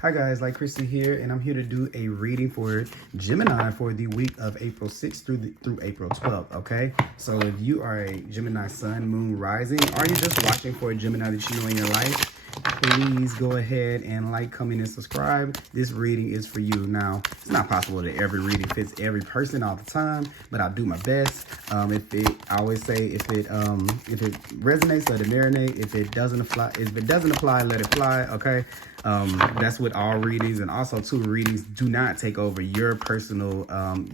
Hi guys, Chrissy here, and I'm here to do a reading for Gemini for the week of April 6th through April 12th, okay? So if you are a Gemini sun, moon, rising, or you're just watching for a Gemini that you know in your life, please go ahead and like, comment, and subscribe. This reading is for you. Now, it's not possible that every reading fits every person all the time, but I'll do my best. I always say if it resonates, let it marinate. If it doesn't apply, let it fly. Okay. That's with all readings, and also too, readings do not take over your personal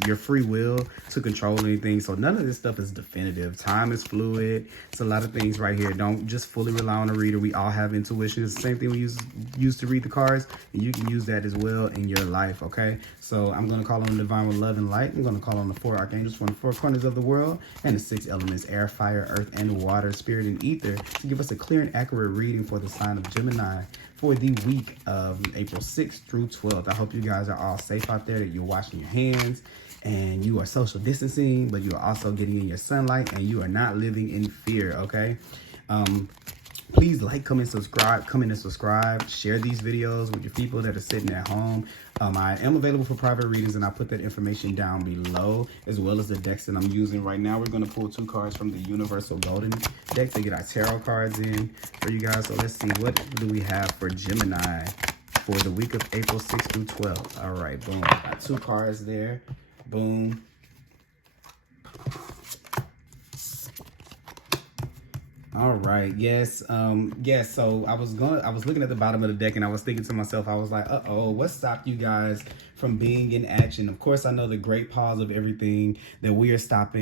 your free will to control anything. So none of this stuff is definitive. Time is fluid. It's a lot of things right here. Don't just fully rely on a reader. We all have intuition. It's the same thing we use to read the cards, and you can use that as well in your life. Okay, so I'm going to call on the divine with love and light. I'm going to call on the 4 archangels from the 4 corners of the world and the 6 elements: air, fire, earth, and water, spirit, and ether, to give us a clear and accurate reading for the sign of Gemini for the week of April 6th through 12th. I hope you guys are all safe out there, that you're washing your hands and you are social distancing, but you are also getting in your sunlight and you are not living in fear, okay? Please like, comment, subscribe, share these videos with your people that are sitting at home. I am available for private readings, and I put that information down below, as well as the decks that I'm using right now. We're going to pull 2 cards from the Universal Golden deck to get our tarot cards in for you guys. So let's see, what do we have for Gemini for the week of April 6th through 12th? All right, boom. Got 2 cards there. Boom. All right. Yes. Yes. So I was looking at the bottom of the deck, and I was thinking to myself, I was like, what stopped you guys from being in action? Of course, I know the great pause of everything that we stopped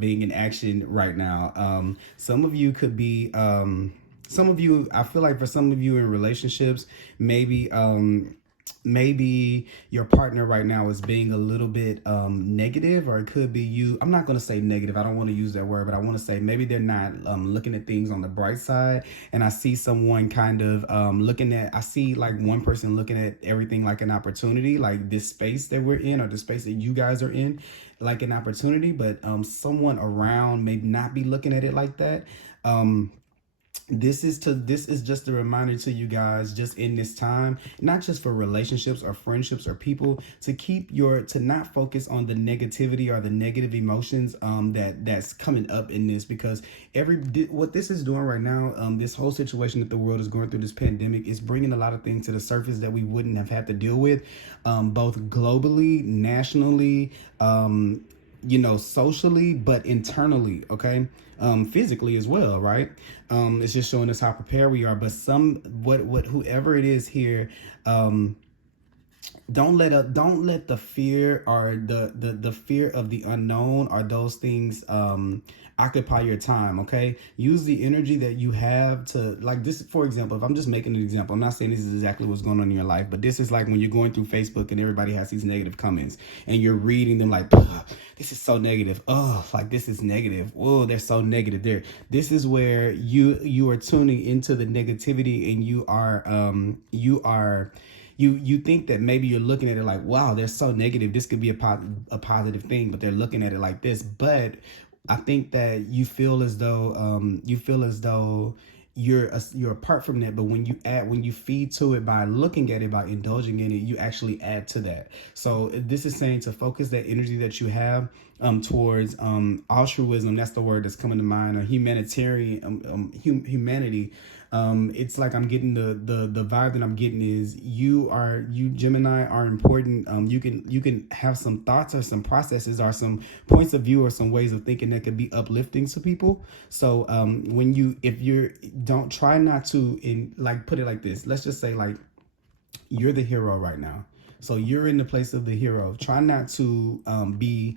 being in action right now. Some of you could be, I feel like for some of you in relationships, maybe your partner right now is being a little bit negative, or it could be you. I'm not going to say negative. I don't want to use that word, but I want to say maybe they're not looking at things on the bright side. And I see someone kind of I see like one person looking at everything like an opportunity, like this space that we're in, or the space that you guys are in, like an opportunity, but someone around may not be looking at it like that. This is just a reminder to you guys, just in this time, not just for relationships or friendships or people, to not focus on the negativity or the negative emotions that's coming up in this, because what this is doing right now, this whole situation that the world is going through, this pandemic, is bringing a lot of things to the surface that we wouldn't have had to deal with, both globally, nationally, socially, but internally, okay? Physically as well, right? It's just showing us how prepared we are. But whoever it is here, don't let the fear or the fear of the unknown or those things occupy your time. Okay, use the energy that you have to, like this, for example, if I'm just making an example, I'm not saying this is exactly what's going on in your life, but this is like when you're going through Facebook and everybody has these negative comments and you're reading them like, this is so negative, like this is negative, oh, they're so negative there. This is where you are tuning into the negativity, and you think that maybe you're looking at it like, wow, they're so negative, this could be a positive thing, but they're looking at it like this. But I think that you feel as though you're apart from that. But when you feed to it by looking at it, by indulging in it, you actually add to that. So this is saying to focus that energy that you have towards altruism. That's the word that's coming to mind, or humanitarian, humanity. It's like I'm getting the vibe that I'm getting is you Gemini are important. You can have some thoughts or some processes or some points of view or some ways of thinking that could be uplifting to people. So don't try not to, put it like this. Let's just say, like, you're the hero right now. So you're in the place of the hero. Try not to be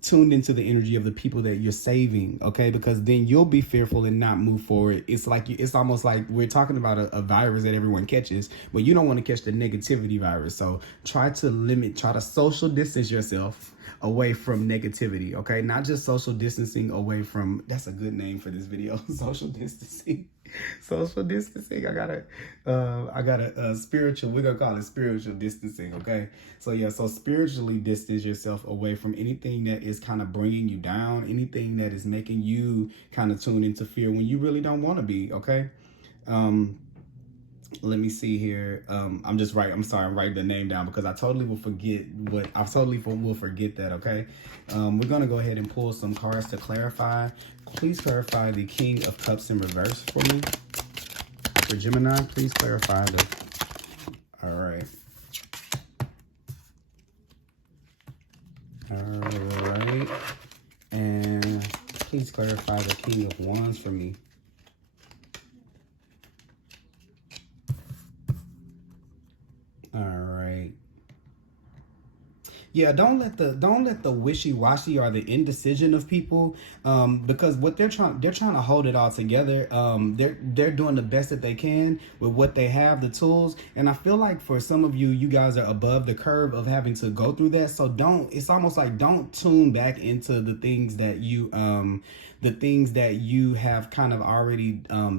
tuned into the energy of the people that you're saving, okay? Because then you'll be fearful and not move forward. It's almost like we're talking about a virus that everyone catches, but you don't want to catch the negativity virus. So try to social distance yourself away from negativity, okay? Not just social distancing away from, that's a good name for this video, social distancing. Social distancing. I got a spiritual, we're gonna call it spiritual distancing, okay? So yeah, so spiritually distance yourself away from anything that is kind of bringing you down, anything that is making you kind of tune into fear when you really don't want to be, okay? let me see here. I'm writing the name down because I totally will forget will forget that. Okay. We're going to go ahead and pull some cards to clarify. Please clarify the King of Cups in reverse for me. For Gemini, please clarify the, all right. All right. And please clarify the King of Wands for me. All right. Yeah, don't let the wishy-washy or the indecision of people, because what they're trying to hold it all together. They're doing the best that they can with what they have, the tools. And I feel like for some of you, you guys are above the curve of having to go through that. So it's almost like don't tune back into the things that you have kind of already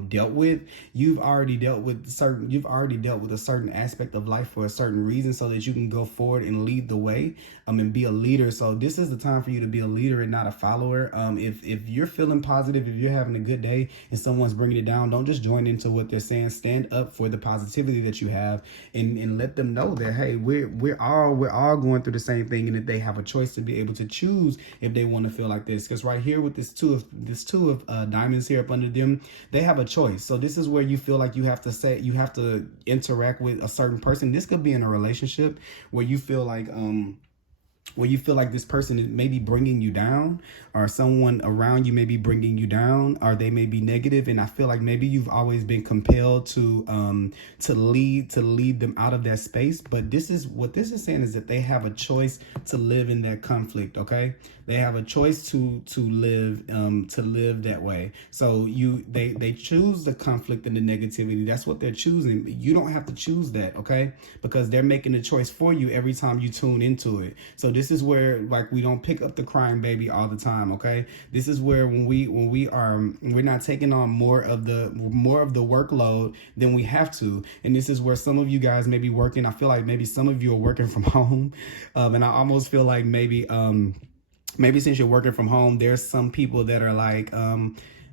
dealt with. You've already dealt with a certain aspect of life for a certain reason, so that you can go forward and lead the way, and be a leader. So this is the time for you to be a leader and not a follower. If you're feeling positive, if you're having a good day and someone's bringing it down, don't just join into what they're saying. Stand up for the positivity that you have, and let them know that, hey, we're all going through the same thing, and that they have a choice to be able to choose if they want to feel like this. Because right here with this two of diamonds here up under them, they have a choice. So this is where you feel like you have to interact with a certain person. This could be in a relationship where you feel like this person is maybe bringing you down, or someone around you may be bringing you down, or they may be negative. And I feel like maybe you've always been compelled to lead them out of that space. But this is saying is that they have a choice to live in that conflict. Okay, they have a choice to live that way. So they choose the conflict and the negativity. That's what they're choosing. You don't have to choose that, okay? Because they're making the choice for you every time you tune into it. So this is where, like, we don't pick up the crying baby all the time, okay? This is where we're not taking on more of the workload than we have to. And this is where some of you guys may be working. I feel like maybe some of you are working from home, and I almost feel like maybe since you're working from home, there's some people that are like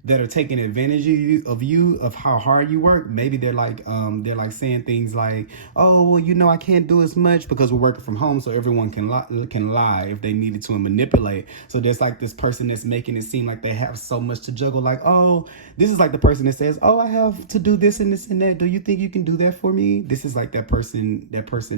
that are taking advantage of how hard you work. Maybe they're like saying things like, oh, well, I can't do as much because we're working from home, so everyone can lie if they needed to and manipulate. So there's like this person that's making it seem like they have so much to juggle. Like, oh, this is like the person that says, oh, I have to do this and this and that. Do you think you can do that for me? This is like that person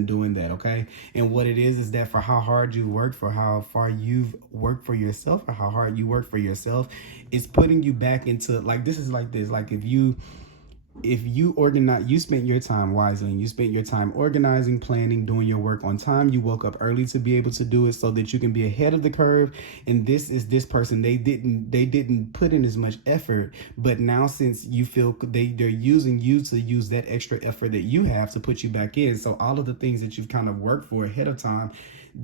doing that, okay? And what it is that for how hard you work, for how far you've worked for yourself, or how hard you work for yourself, it's putting you back into, like, this is like this. Like, if you organize, you spent your time wisely, and you spent your time organizing, planning, doing your work on time. You woke up early to be able to do it so that you can be ahead of the curve. And this person, they didn't put in as much effort, but now since you feel they're using you to use that extra effort that you have to put you back in. So all of the things that you've kind of worked for ahead of time,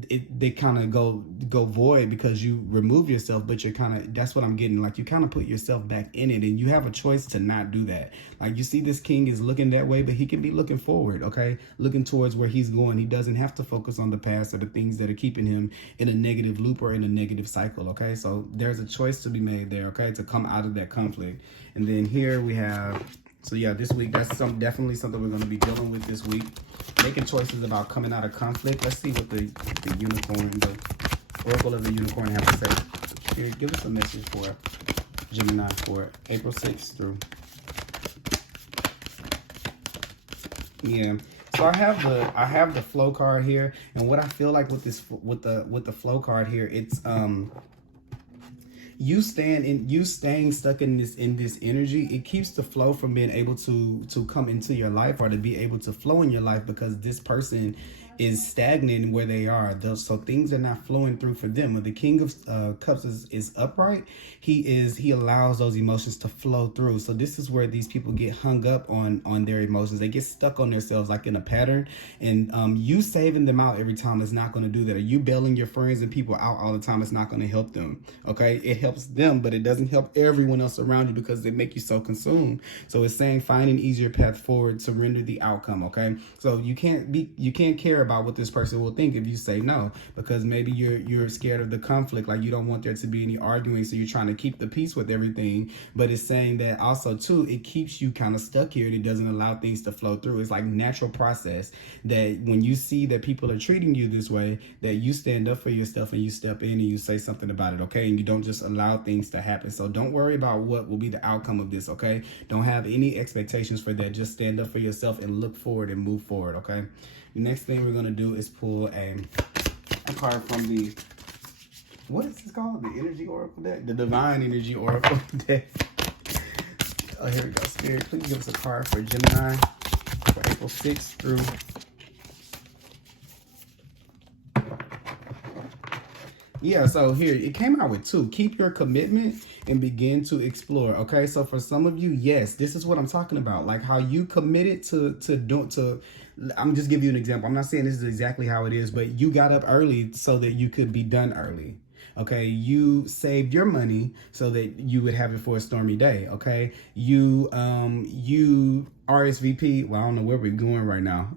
they kind of go void because you remove yourself. But you're kind of, that's what I'm getting, like, you kind of put yourself back in it, and you have a choice to not do that. Like, you see this king is looking that way, but he can be looking forward, okay, looking towards where he's going. He doesn't have to focus on the past or the things that are keeping him in a negative loop or in a negative cycle. Okay, so there's a choice to be made there, okay, to come out of that conflict. And then here we have, so yeah, this week, that's definitely something we're going to be dealing with this week. Making choices about coming out of conflict. Let's see what the unicorn, the oracle of the unicorn has to say. Here, give us a message for Gemini for April 6th through. Yeah. So I have the flow card here, and what I feel like with the flow card here, it's you staying stuck in this energy, it keeps the flow from being able to come into your life, or to be able to flow in your life, because this person is stagnant where they are. So things are not flowing through for them. When the King of Cups is upright, he allows those emotions to flow through. So this is where these people get hung up on their emotions. They get stuck on themselves, like in a pattern. And you saving them out every time is not going to do that. Or you bailing your friends and people out all the time, it's not going to help them. Okay, it helps them, but it doesn't help everyone else around you, because they make you so consumed. So it's saying find an easier path forward, surrender the outcome. Okay, so you can't care about what this person will think if you say no, because maybe you're scared of the conflict, like you don't want there to be any arguing, so you're trying to keep the peace with everything. But it's saying that also too, it keeps you kind of stuck here and it doesn't allow things to flow through. It's like natural process that when you see that people are treating you this way, that you stand up for your stuff and you step in and you say something about it, okay? And you don't just allow things to happen. So don't worry about what will be the outcome of this, okay? Don't have any expectations for that. Just stand up for yourself and look forward and move forward, okay? The next thing we're going to do is pull a card from the, what is this called? The Energy Oracle deck? The Divine Energy Oracle deck. Oh, here we go. Spirit, please give us a card for Gemini for April 6th through... Yeah, so here, it came out with 2. Keep your commitment and begin to explore, okay? So for some of you, yes, this is what I'm talking about. Like how you committed to I'm just giving you an example. I'm not saying this is exactly how it is, but you got up early so that you could be done early. Okay, you saved your money so that you would have it for a stormy day. Okay, you RSVP. Well, I don't know where we're going right now,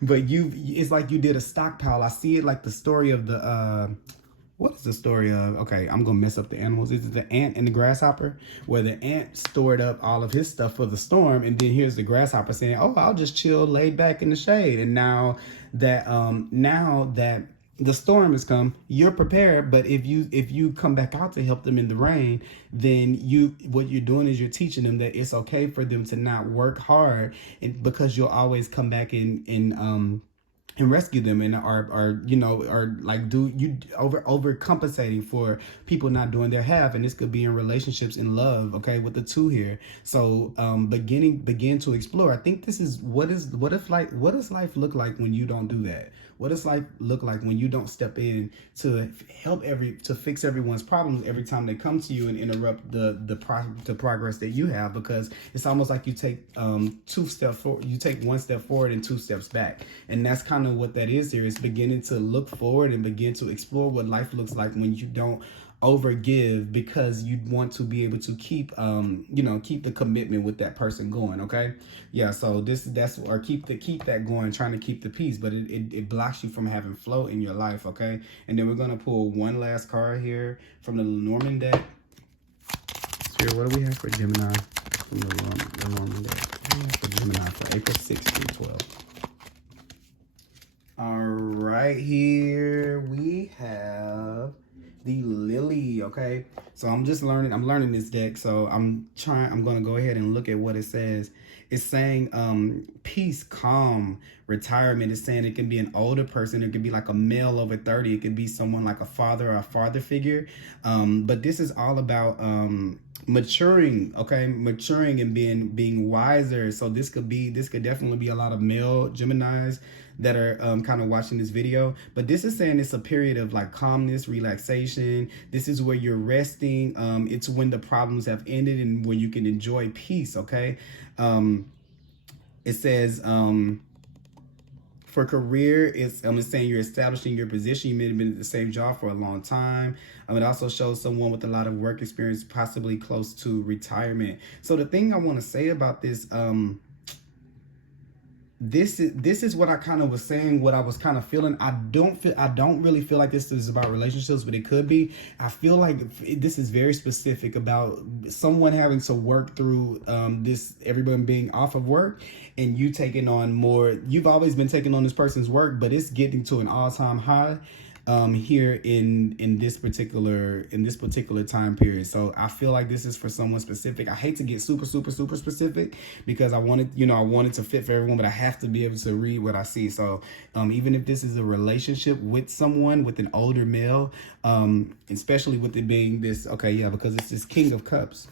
but it's like you did a stockpile. I see it like the story of the what is the story of? Okay, I'm gonna mess up the animals. Is it the ant and the grasshopper? Where the ant stored up all of his stuff for the storm, and then here's the grasshopper saying, "Oh, I'll just chill, laid back in the shade." And now that the storm has come, you're prepared. But if you come back out to help them in the rain, then what you're doing is you're teaching them that it's okay for them to not work hard, and because you'll always come back and rescue them, and or like do you overcompensating for people not doing their half. And this could be in relationships, in love, okay, with the 2 here. So begin to explore. I think this is what does life look like when you don't do that? What does life look like when you don't step in to to fix everyone's problems every time they come to you and interrupt the progress that you have? Because it's almost like you take 2 steps forward, you take 1 step forward and 2 steps back. And that's kind of what that is here. Is beginning to look forward and begin to explore what life looks like when you don't overgive, because you want to be able to keep keep the commitment with that person going. Okay, yeah, so keep that going, trying to keep the peace, but it blocks you from having flow in your life. Okay, and then we're gonna pull one last card here from the Lenormand deck. Spirit, what do we have for Gemini from the Lenormand deck? For Gemini for April 6th through 12th. All right, here we have the Lily. Okay, so I'm learning this deck, so I'm going to go ahead and look at what it says. It's saying peace, calm, retirement. It's saying it can be an older person. It could be like a male over 30. It could be someone like a father or a father figure. But this is all about maturing, okay? Maturing and being wiser. So this could definitely be a lot of male Geminis that are kind of watching this video. But this is saying it's a period of like calmness, relaxation. This is where you're resting. It's when the problems have ended and when you can enjoy peace, okay? It says for career, it's saying you're establishing your position. You may have been at the same job for a long time. It also shows someone with a lot of work experience, possibly close to retirement. So the thing I want to say about this, this is what I kind of was saying, what I was kind of feeling. I don't really feel like this is about relationships, but it could be. I feel like this is very specific about someone having to work through everyone being off of work, and you taking on more. You've always been taking on this person's work, but it's getting to an all-time high here in this particular time period. So I feel like this is for someone specific. I hate to get super specific because I wanted to fit for everyone, but I have to be able to read what I see. So even if this is a relationship with someone, with an older male, especially with it being this, okay, yeah, because it's this King of Cups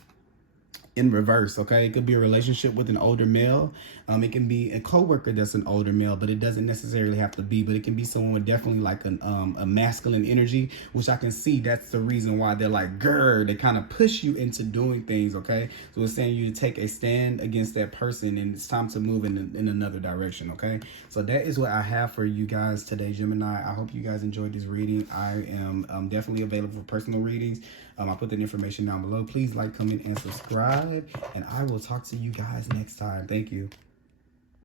in reverse, okay? It could be a relationship with an older male. It can be a coworker that's an older male, but it doesn't necessarily have to be. But it can be someone with definitely like a masculine energy, which I can see that's the reason why they're like, grr, they kind of push you into doing things, okay? So it's saying you to take a stand against that person, and it's time to move in another direction, okay? So that is what I have for you guys today, Gemini. I hope you guys enjoyed this reading. I am definitely available for personal readings. I'll put that information down below. Please like, comment, and subscribe, and I will talk to you guys next time. Thank you.